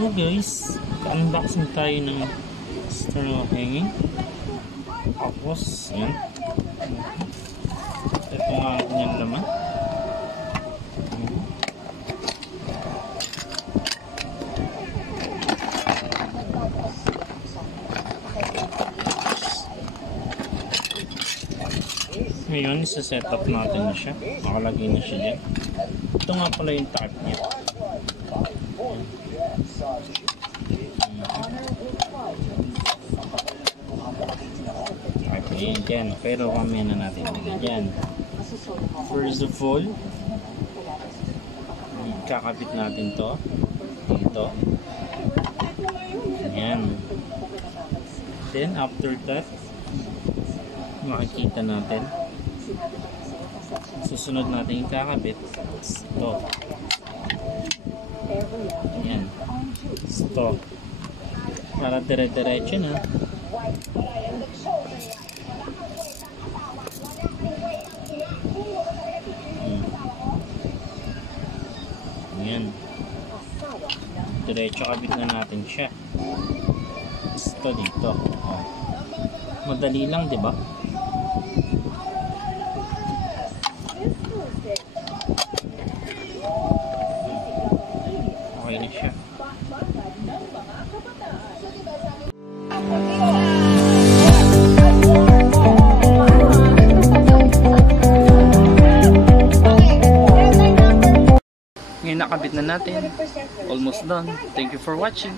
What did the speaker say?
So guys, unboxing tayo ng straw hanging. Tapos, yan. Ito nga ang kanyang laman. Ngayon, isa-set up natin na siya. Nakalagay na siya dyan. Ito nga pala yung tarp niya. Ayan dyan. Pero kami na natin dyan. First of all, kakabit natin to dito. Ayan. Then after that, makikita natin susunod natin yung kakabit ito. Ayan. Ito. Para dire-diretso na. Ayan. Diretso kabit na natin siya. Ito dito. Oh. Madali lang, di ba? Okay na siya. Ngayon nakabit na natin. Almost done. Thank you for watching.